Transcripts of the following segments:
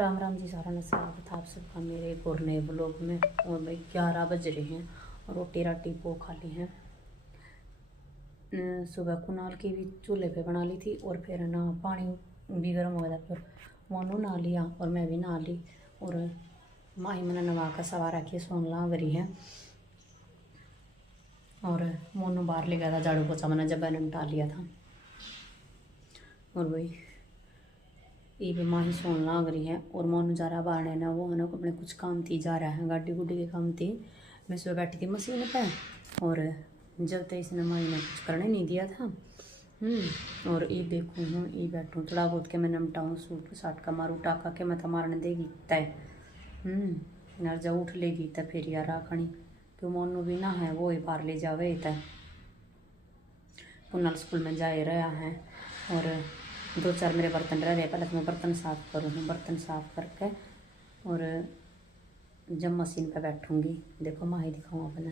राम राम जी, सारा ने स्वागत था आप सबका मेरे एक और नए ब्लॉग में। और भाई 11 बज रहे हैं और रोटी राटी वो खा ली है। सुबह कुनाल की भी चूल्हे पे बना ली थी और फिर ना पानी भी गर्म हो गया, फिर मोनू नहा लिया और मैं भी नहा ली। और माही मैंने नवा का सवा रखी है, सोन लाग रही है। और मोनू बाहर ले गया था झाड़ू पोछा, मैंने जब मैंने निपटा लिया था। और भाई ये भी माही सोन लाग रही है और मोनू जा रहा बाहर ना, वो है ना अपने कुछ काम थी जा रहा है, गाड़ी गुड्डी के काम थी। मैं सुबह बैठी थी मशीन पे और जब तक इसने माही ने कुछ करने नहीं दिया था। और ये देखूँ हूँ ये बैठूँ थोड़ा बहुत के मैं नमटाऊँ, सूट साट का मारूँ टाका के मैं तो मारने देगी तय। यार जब उठ लेगी तब फिर यार राखनी क्यों मोनू भी ना है, वो ही पार ले जावे तय। कुनाल स्कूल में जा रहा है और 2-4 मेरे बर्तन रह गए, पहले तो मैं बर्तन साफ़ करूँ। बर्तन साफ़ करके और जब मशीन पे बैठूँगी, देखो माही दिखाऊँ अपना।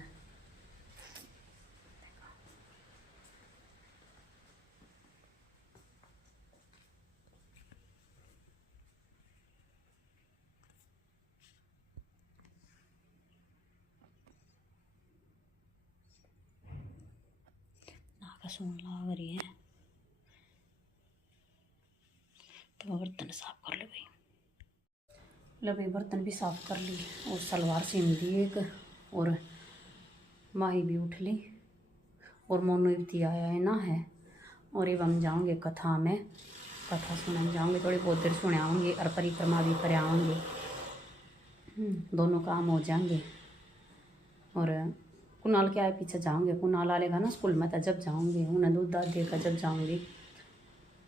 नाका सोन लाग रही है तो मैं बर्तन साफ कर ले भाई। लो भाई बर्तन भी साफ कर ली और सलवार सीन दी एक, और माही भी उठ ली और मोनू भी आया है ना है। और अब हम जाऊँगे कथा में, कथा सुनाने जाऊँगे, थोड़ी बहुत देर सुने आऊँगी और परिक्रमा भी कर आऊँगी। दोनों काम हो जाएंगे। और कुनाल के आए पीछे जाऊँगे, कुनाल आलेगा ना स्कूल में तो जब जाऊँगी, उन्हें दूध दाद देकर जब जाऊँगी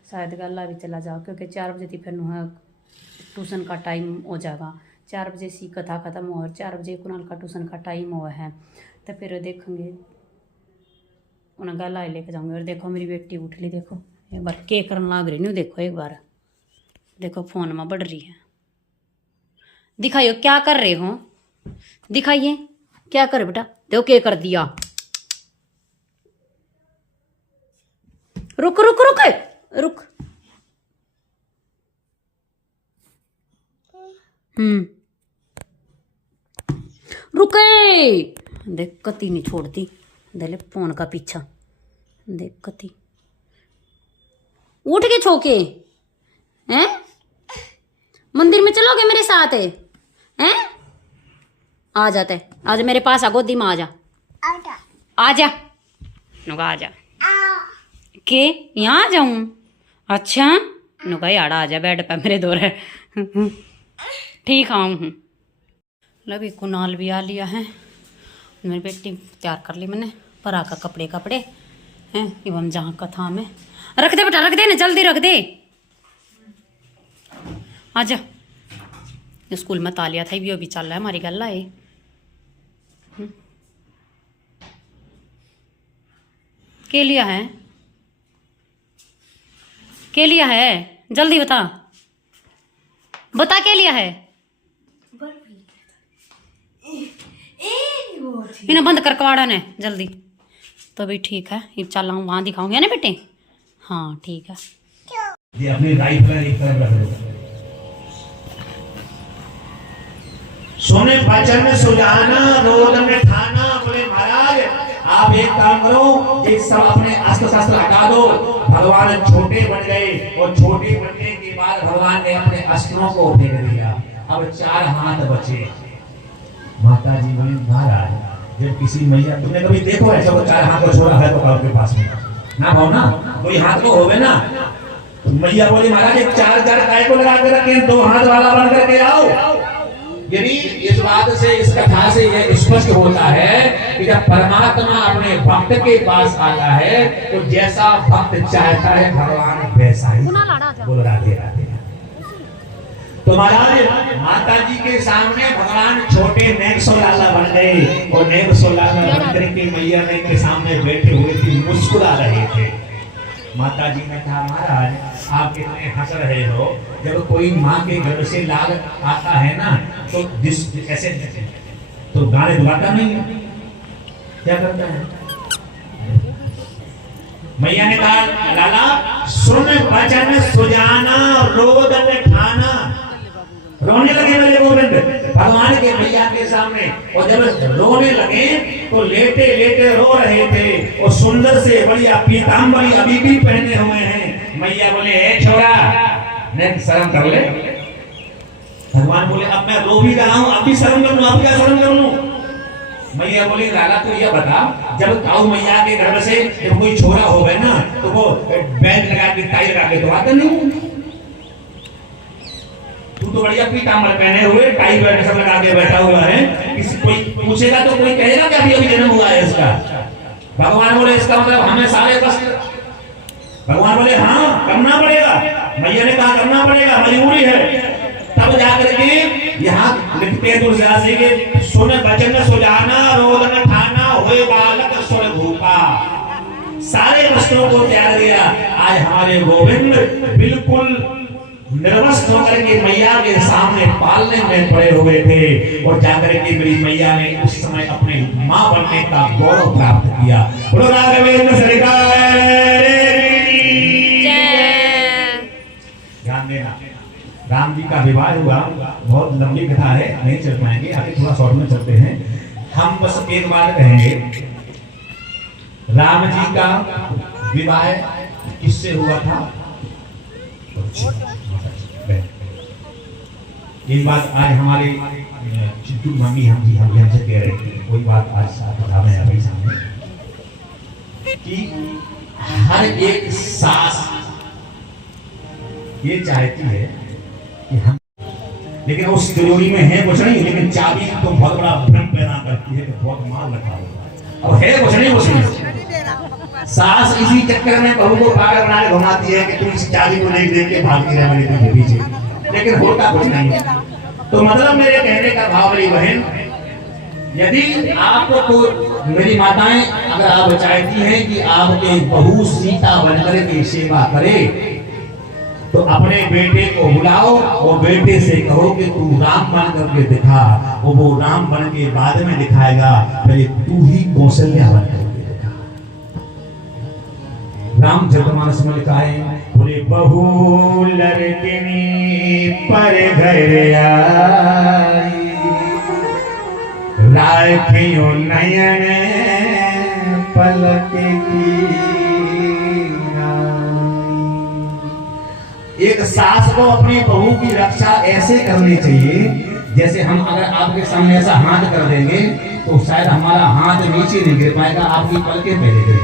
शायद गला भी चला जाओ, क्योंकि 4 बजे थी फिर ट्यूशन का टाइम हो जाएगा। 4 बजे सी कथा ख़त्म हो और 4 बजे कुनाल का ट्यूशन का टाइम हुआ है, तो फिर देखेंगे उन्हें गला ही लेके जाऊँगी। और देखो मेरी बेटी उठ ली, देखो एक बार के करने लग रही नहीं, देखो एक बार देखो फ़ोन में बढ़ रही है। दिखाइयो क्या कर रहे हो, दिखाइए क्या करे बेटा, देखो के कर दिया। रुक रुक रुक रुक। रुके, देख कति नहीं छोड़ती, दे फोन का पीछा, देख कति उठ के छोके हैं। मंदिर में चलोगे मेरे साथ हैं? आ जाते, आज मेरे पास आ, गोदी में आ जा, आ जा नुका आ जा के यहाँ आ जाऊं। अच्छा नुका यार आ जा बेड पे मेरे दौरे। ठीक आऊँ हूँ। लभी कुनाल भी आ लिया है, मेरी बेटी तैयार कर ली मैंने, परा का कपड़े हैं एवं जहाँ कथा में रख दे बेटा, रख दे ना जल्दी रख दे। आजा स्कूल में तालिया था भी चल रहा है हमारी गल आए। के लिया है, के लिया है, जल्दी बता बता के लिया है। इन्हें बंद कर कवाड़ा ने जल्दी। तो भी ठीक है, ये चल रहा वहां दिखाऊंगी ना बेटे। हाँ ठीक है, ये अपनी राइफल एक तरफ रख दो। सोने पाचन में सुजाना, रोद में ठाना। बोले महाराज आप एक काम करो, ये सब अपने अस्त्र शस्त्र हटा दो। भगवान छोटे बन गए और छोटे बनने के बाद भगवान ने अपने अस्त्रों को फेंक दिया। अब 4 हाथ बचे। माता जी बोले महाराज जब किसी मैया, तुमने कभी देखो ऐसा वो 4 हाथ को छोड़ा है तो आपके पास में ना भाव ना, कोई हाथ तो होवे ना। तो मैया बोली महाराज 4 काय को लगा के रखे, 2 हाथ वाला बन करके आओ। यदि इस बात से, इस कथा से यह स्पष्ट होता है कि जब परमात्मा अपने भक्त के पास आता है तो जैसा भक्त चाहता है भगवान वैसा ही बोल राधे राधे। तो महाराज माता जी के सामने भगवान छोटे नेक सोलाला बन गए और नेक सोलाला मंदिर की मैया ने के सामने बैठे हुए थे, मुस्कुरा रहे थे। माता जी ने कहा महाराज आप कितने हंस रहे हो, जब कोई माँ के घर से लाल आता है ना तो ऐसे तो गाने दुलाता नहीं है, क्या करता है। मैया ने कहा लाला सुन वचन सुजाना, रोद में ठाना। रोने लगे मेरे गोविंद भगवान के मैया के सामने। और जब रोने लगे तो लेटे लेटे रो रहे थे और सुंदर से बढ़िया पीताम्बरी अभी भी पहने हुए हैं। मैया बोले ए छोरा ने शर्म कर ले। भगवान बोले अब मैं रो भी रहा हूं, अब भी शर्म कर लूं, अब क्या शर्म कर लूं? मैया बोली लाला तो ये बता, जब ताऊ मैया के गर्भ से जब कोई छोरा होवे ना तो वो बैंड लगा के टाई लगा के तो आता नहीं। तू तो बढ़िया पीताम्बर पहने हुए टाई बेल्ट सब लगा के बैठा हुआ है, किसी कोई पूछेगा तो कोई कहेगा कि अभी अभी जन्म हुआ है इसका। भगवान बोले इसका मतलब हमें सारे कष्ट। भगवान बोले हाँ करना पड़ेगा। मैया ने कहा करना पड़ेगा, मजबूरी है। तब जाकर के यहाँ लिखते हैं तुलसीदास जी के सुन बचन सुजाना रोदन ठाना हुए बालक सुर भूपा। सारे कष्टों को त्याग दिया। आज हमारे गोविंद बिल्कुल निर्वस्त्र होकर के मैया के सामने पालने में पड़े हुए थे और जाकर के मेरी मैया ने उस समय अपने मां बनने का गौरव प्राप्त किया। ध्यान देना, राम जी का विवाह हुआ, बहुत लंबी कथा है, नहीं चल पाएंगे, आगे थोड़ा शॉर्ट में चलते हैं। हम बस एक बात कहेंगे, राम जी का विवाह किससे हुआ था? एक बात आज हमारे चिट्टू मम्मी हमसे कह रहे थे, कोई बात आज बता में अभी सामने कि हर एक सास ये चाहती है कि हम, लेकिन उस तिजोरी में है कुछ नहीं, लेकिन चाबी तो बहुत बड़ा भ्रम पैदा करती है कि बहुत माल रखा हुआ और है कुछ नहीं उसमें। सास इसी चक्कर में बहू को पागल बना के घुमाती है कि तुम इस चाबी को देख देख के भागती रहे मेरे पीछे, लेकिन होता कुछ नहीं है। तो मतलब मेरे कहने का भाव मेरी बहन, यदि आपको तो मेरी माताएं अगर आप चाहती हैं कि आपके बहू सीता बनकर की सेवा करे तो अपने बेटे को बुलाओ और बेटे से कहो कि तू राम बन करके दिखा। वो राम बन के बाद में दिखाएगा, पहले तू ही कौशल्या बन करके दिखा। रामचरितमानस में लिखा है, बोले बहू लड़किनी पर घर आई राखियो नयन पलक की। एक सास को अपनी बहू की रक्षा ऐसे करनी चाहिए जैसे हम अगर आपके सामने ऐसा हाथ कर देंगे तो शायद हमारा हाथ नीचे नहीं गिर पाएगा, आपकी पलकें पहले गिर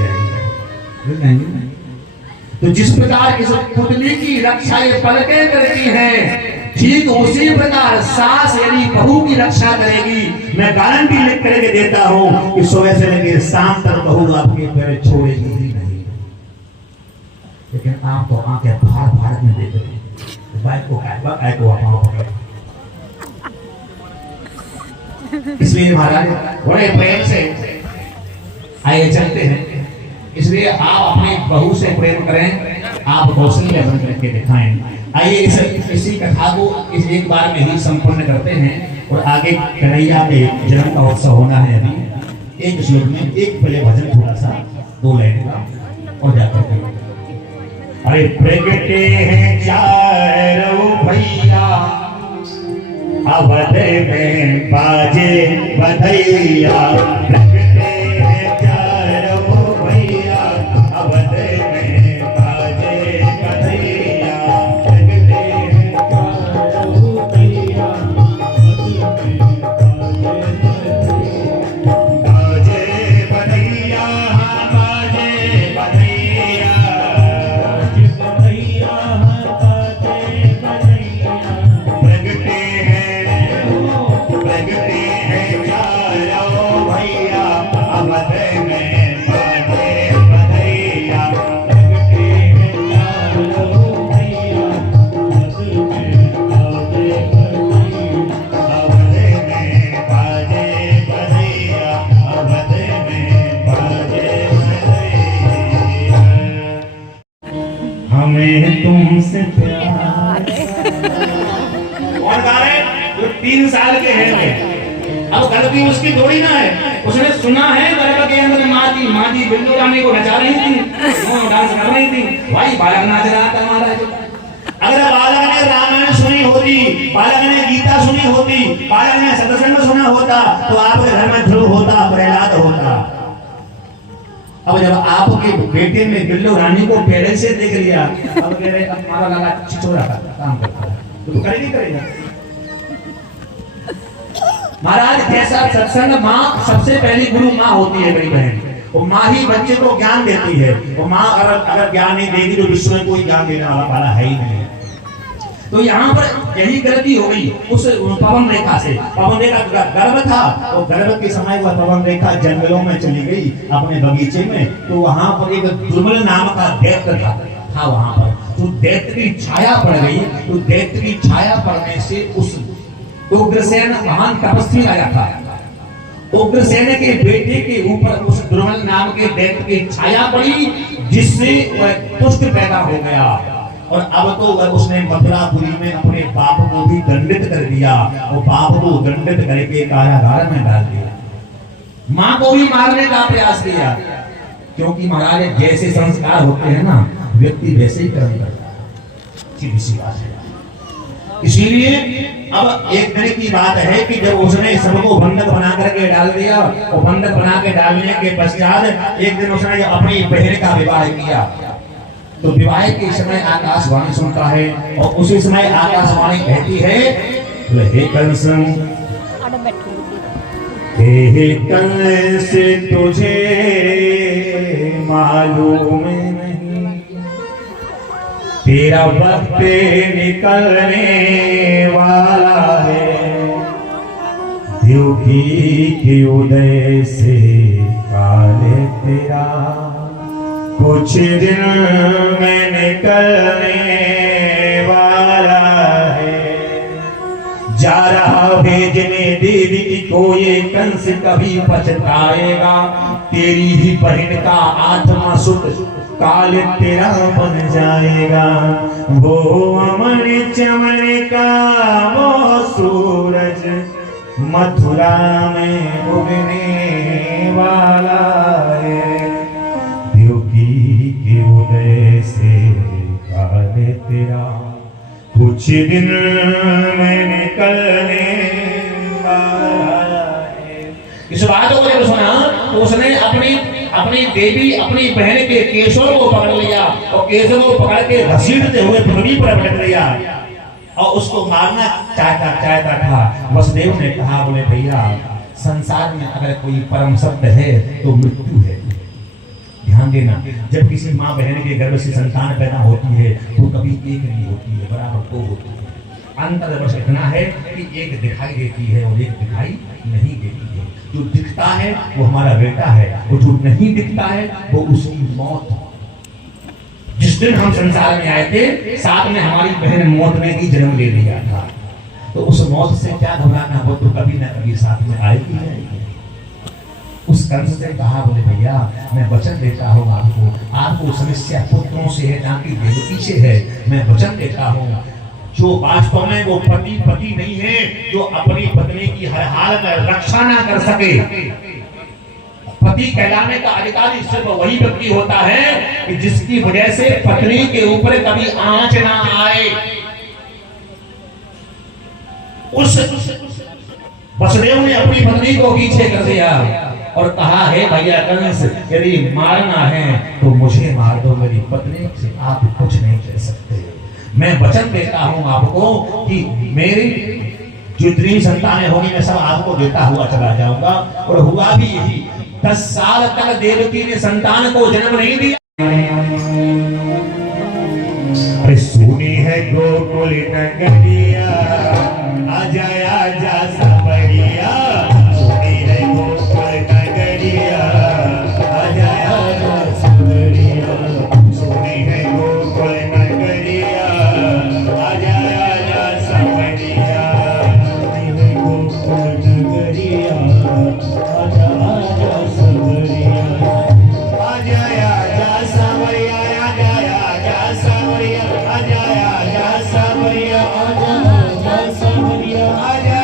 जाएंगी। तो जिस प्रकार इस पुतली की रक्षा ये पलकें करती हैं, ठीक उसी प्रकार सास यदि बहू की रक्षा करेगी, मैं गारंटी लिख करके देता हूं कि सुबह से लेकर शाम तक बहू आपके पैर छोड़ेगी नहीं। लेकिन आप तो आंखें फाड़ फाड़ में देते हैं, बाइक को पकड़े। इसलिए महाराज बड़े प्रेम से आइए चलते हैं। इसलिए आप अपनी बहू से प्रेम करें, आप कौशल्या बन करके दिखाएं। आइए इसी कथा को इस एक बार में ही संपन्न करते हैं और आगे कन्हैया के जन्म का उत्सव होना है। अभी एक श्लोक में एक पहले भजन थोड़ा सा 2 लाइन का और जाकर के अरे प्रगटे हैं चारों भैया अवध में बाजे बधैया। प्रगटे हैं चारों भैया अवध में बाजे बधैया। प्रगटे हैं चारों भैया बाजे बधैया, बाजे बधैया। हमें तुमसे प्यार। कौन गा रहे? जो 3 साल के हैं। अब गलती उसकी थोड़ी ना है, उसने सुना है गर्भ के अंदर माँ जी बिंदु रानी को नचा रही थी, डांस कर रही थी, भाई बालक नाच रहा था महाराज। अगर बालक ने रामायण सुनी होती, बालक ने बालक ने सत्संग सुना होता तो आपके घर में ध्रुव होता, प्रहलाद होता। अब जब आपके बेटे ने बिल्लो रानी को पहले से देख लिया, अब कह रहे अब हमारा लाला छिछोरा का काम करता है, तो करेगी करेगा। महाराज जैसा सत्संग, माँ सबसे पहली गुरु माँ होती है मेरी बहन। वो माँ ही बच्चे को ज्ञान देती है। वो माँ अगर ज्ञान नहीं देगी तो विश्व में कोई ज्ञान देने वाला है ही नहीं। तो यहाँ पर यही गलती हो गई उस पवन रेखा से। पवन रेखा गर्भ था, तो गर्भ के समय वह पवन रेखा जंगलों में चली गई अपने बगीचे में। तो वहां पर एक दुर्मल नाम का दैत्य था वहां पर। तो दैत्य की छाया पड़ गई। तो दैत्य की छाया पड़ने से उस उग्रसेन महान तपस्वी आया था। उग्रसेन के बेटे के ऊपर उस दुर्मल नाम के दैत्य की छाया पड़ी, जिससे वह पुष्ट पैदा हो गया। और अब तो वह उसने मथुरापुरी में अपने बाप को भी दंडित कर दिया। वो बाप को दंडित करके कारागार में डाल दिया। माँ को भी मारने का प्रयास किया, क्योंकि महाराज जैसे संस्कार होते हैं ना, व्यक्ति वैसे ही कर्म करता है। सीधी सी बात है। इसीलिए अब एक दिन की बात है कि जब उसने सबको बंधक बना करके डाल दिया, और बंधक बना के डालने के पश्चात एक दिन उसने अपनी बहन का विवाह किया। तो विवाह के समय आकाशवाणी सुनता है, और उसी समय आकाशवाणी कहती है, हे कंस, हे कंस तुझे मालूम नहीं, तेरा वक्त निकलने वाला है। द्योगी के उदय से काले तेरा कुछ दिन में निकलने वाला है। जा रहा भेजने देवी को ये कंस कभी पछताएगा। तेरी ही बहन का आत्मा सुख काल तेरा बन जाएगा। वो अमर चमन का वो सूरज मथुरा में उगने वाला है। द्योगी के उदय से काले तेरा कुछ दिन में निकलने वाला है। इस बात को जब सुना तो उसने अपनी देवी, अपनी बहन के केशव को पकड़ लिया, और केशव को पकड़ के घसीटते हुए पृथ्वी पर पटक लिया, और उसको मारना चाहता था। वसुदेव ने कहा, बोले भैया, संसार में अगर कोई परम सत्य है तो मृत्यु है। ध्यान देना, जब किसी माँ बहन के गर्भ से संतान पैदा होती है तो कभी एक नहीं होती है, बराबर दो होती है। अंतर बस इतना है कि एक दिखाई देती है और एक दिखाई नहीं देती है। जो दिखता है वो हमारा बेटा है, और जो नहीं दिखता है वो उसकी मौत। जिस दिन हम संसार में आए थे, साथ में हमारी बहन मौत ने भी जन्म ले लिया था। तो उस मौत से क्या घबराना, वो तो कभी ना कभी साथ में आएगी जाएगी। उस कंस से कहा, बोले भैया, मैं वचन देता हूँ आपको समस्या पुत्रों से है ना कि देवकी से है। मैं वचन देता हूँ, जो वास्तव में वो पति नहीं है, जो अपनी पत्नी की हर हाल में रक्षा ना कर सके। पति कहलाने का अधिकारी सिर्फ वही व्यक्ति होता है कि जिसकी वजह से पत्नी के ऊपर कभी आंच ना आए। उस वसुदेव ने अपनी पत्नी को पीछे कर दिया और कहा, है भैया कंस, यदि मारना है तो मुझे मार दो, मेरी पत्नी से आप कुछ नहीं कह सकते। मैं वचन देता हूं आपको कि मेरी जो 3 संतानें होंगी मैं सब आपको देता हुआ चला जाऊंगा। और हुआ भी यही। 10 साल तक देवकी ने संतान को जन्म नहीं दिया। अरे सुनी है गोकुल नगरिया, आजा आजा सबरिया। सुनी है गोकुल नगरिया, आजा आजा सबरिया। सुनी है गोकुल नगरिया, आजा आजा सबरिया। सुनी है गोकुल नगरिया, आजा आजा सबरिया। आजा आजा सबरिया, आजा आजा सबरिया, आजा आजा सबरिया, आजा आजा सबरिया, आजा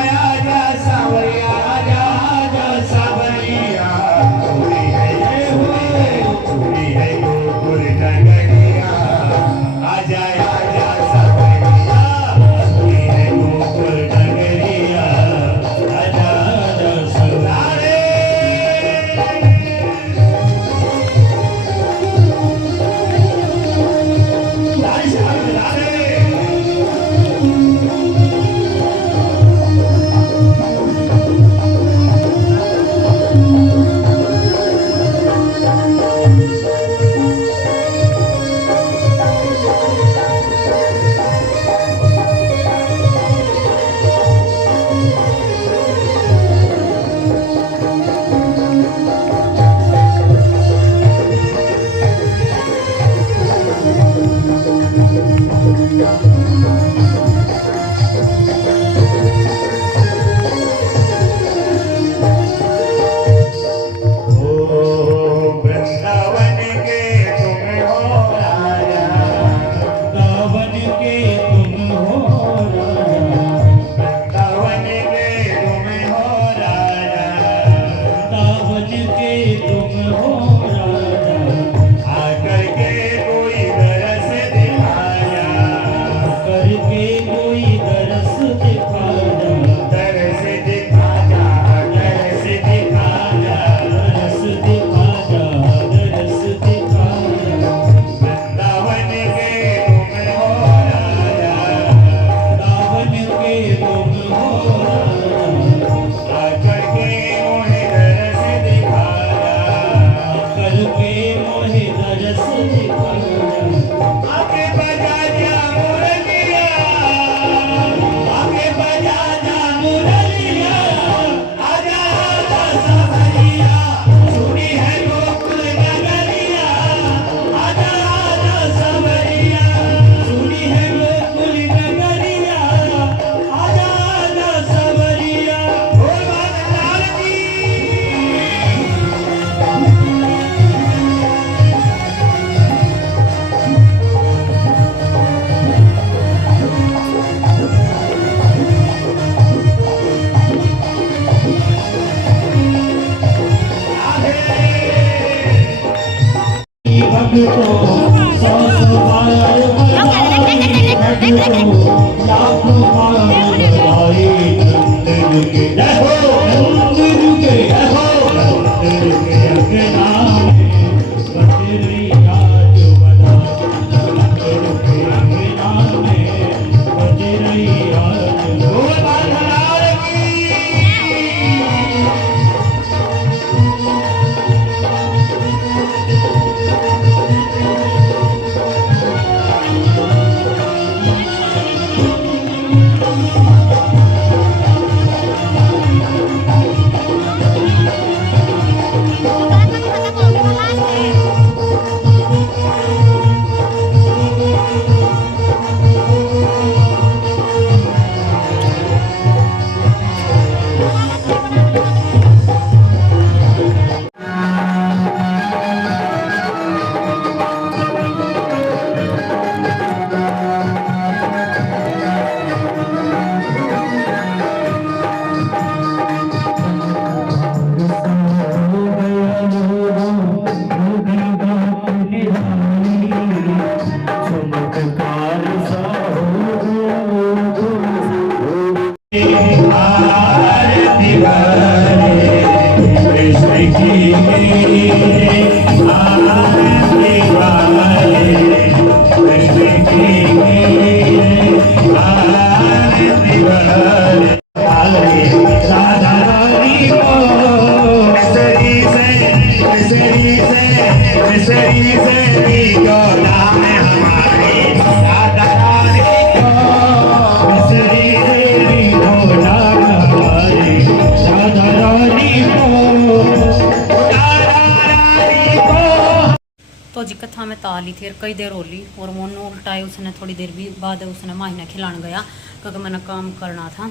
तो जी कथा में ताली थी कई देर होली और मोनू उल्टाए उसने थोड़ी देर भी बाद उसने माहिना खिलाने गया क्योंकि मैंने काम करना था।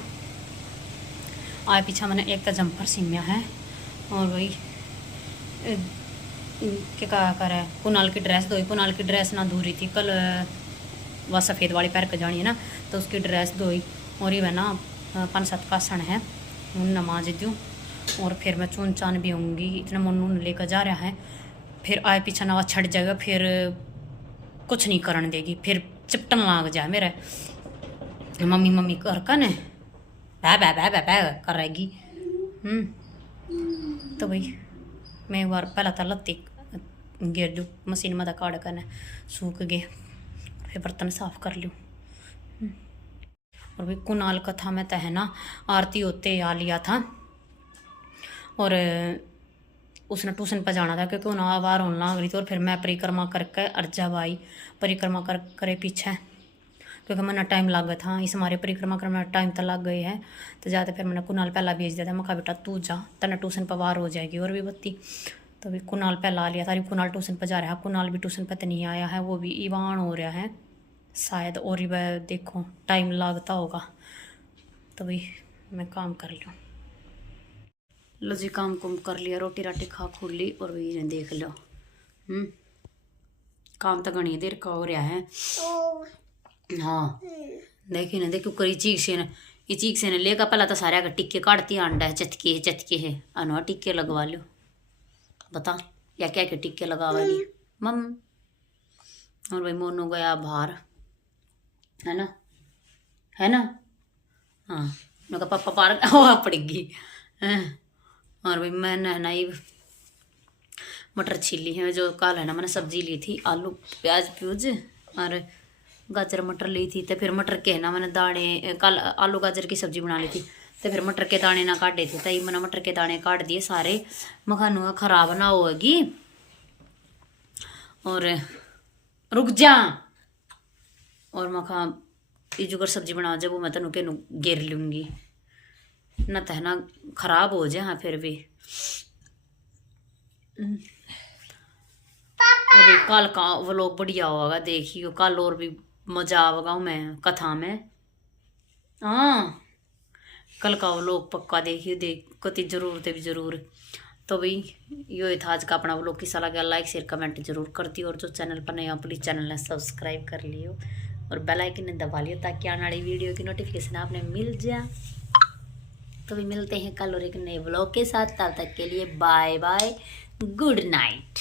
आए पीछा मैंने एक तो जम्पर सिमिया है और वही क्या करे कुनाल की ड्रेस धोई। कुनाल की ड्रेस ना धो रही थी कल, वह सफ़ेद वाली पहन के जानी है ना, तो उसकी ड्रेस धोई और ये ना 5-7 कासन है उन नमाज दूँ और फिर मैं चून चान भी होंगी। इतना मोनू लेकर जा रहा है, फिर आए पीछा नवा छट जाएगा, फिर कुछ नहीं करने देगी, फिर चिपटन लाग जाए मेरे मम्मी मम्मी कर कन बै बै बै बै बै करेगी। तो भाई मैं एक बार पहला था लत्ती गिर दूँ मशीन में काड़ कर सूख गए, फिर बर्तन साफ कर लूँ। और भाई कुनाल कथा में तह ना आरती होते आ लिया था और उसने ट्यूशन पर जाना था क्योंकि उन्हें बाहर होने लग रही थी। और फिर मैं परिक्रमा करके अर्जा भाई परिक्रमा कर करे पीछे क्योंकि मैंने टाइम लग गया था, इस हमारे परिक्रमा करने में टाइम तो लग गई है। तो जाते फिर मैंने कुनाल पहला भेज दिया था, मैं कहा बेटा तू जा तेना ट्यूशन पर बाहर हो जाएगी और भी बत्ती। तो भी कुनाल पहला आ लिया था, कुनाल ट्यूशन पर जा रहा है, कुनाल भी ट्यूशन पर तो नहीं आया है, वो भी ईवान हो रहा है शायद, और वह देखो टाइम लगता होगा। तो भाई मैं काम कर लूँ। लो जी काम कुम कर लिया, रोटी राटी खा खुल ली और वही देख लो काम तो घनी देर का हो रहा है। हाँ देखी ना देखो करी चीख से न ये चीख से न लेकर पहला तो सारे का टिक्के काटती आंडा है चटके है अनवा टिक्के लगवा लो बता या क्या क्या टिक्के लगावागी मम। और भाई मोनू गया बाहर है ना हाँ मैं कहा पापा पार्क हुआ पड़ेगी। और भाई मैं नहाई मटर छीली है जो कल है ना मैंने सब्जी ली थी आलू प्याज प्यूज और गाजर मटर ली थी तो फिर मटर के ना मैंने दाने कल आलू गाजर की सब्जी बना ली थी तो फिर मटर के दाने ना काटे थे तई मैंने मटर के दाने काट दिए सारे मखानू खराब ना होगी और रुक जा और मखा जुगर सब्जी बना जब वो मैं तेन के गिर लूँगी ना तो है ना खराब हो जाए। हाँ फिर भी अरे कल का व्लॉग बढ़िया होगा देखियो कल और भी मजा आवेगा मैं कथा में। हाँ कल का व्लॉग पक्का देखियो देख कति जरूर थे भी जरूर। तो भाई यो था आज का अपना व्लॉग किसा लगा लाइक शेयर कमेंट जरूर करती और जो चैनल पर नया प्लीज चैनल ने सब्सक्राइब कर लियो और बेल आइकन ने दबा लियो ताकि आने वाली वीडियो की नोटिफिकेशन आपने मिल जाए। तो भी मिलते हैं कल और एक नए व्लॉग के साथ, तब तक के लिए बाय बाय गुड नाइट।